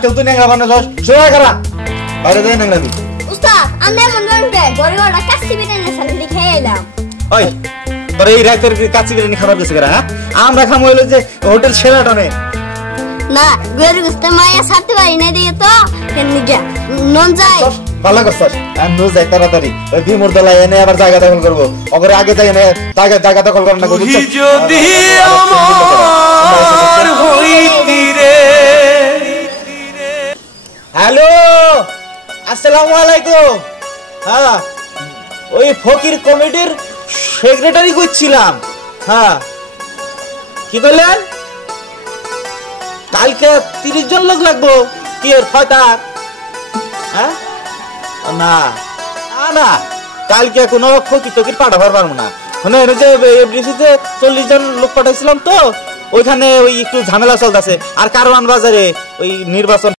রাতেও তুই ন্যাংরা বানা যাস সোয়া করা বাইরে যাই ন্যাংরা আমি উস্তাদ আমি মন গন্ডে গড়ে গড়া কাচ্চি বিরিয়ানি সালি খেয়ে এলাম ওই তোর এই রাতের কাচ্চি বিরিয়ানি খাবার গেছে কেরা হ্যাঁ আমরা খামো হইলো যে হোটেল শেরাটনে না গরু গোস্ত মায়া সাথে পারি না দিয়ে তো কেমনি যা নন যাই ভালো করছস আর নো যাই তাড়াতাড়ি ওই বিমুর দলা এনে আবার জায়গা দখল করব ওগরে আগে যাই এনে জায়গা দখল করন না গো যদি আমার হইতি রে হ্যালো আসসালামু আলাইকুম হ্যাঁ ওই ফকির কমিটির সেক্রেটারি কইছিলাম হ্যাঁ কি বললেন কালকে 30 জন লোক লাগবো কি এর ফাটা হ্যাঁ না না কালকে কোনো ফকির টকির পাঠাবার পারবো না মানে যে এফডিসিতে 40 জন লোক পাঠাইছিলাম তো ওইখানে ওই একটু ঝামেলা চলতেছে আর কারওয়ান বাজারে ওই নির্বাচন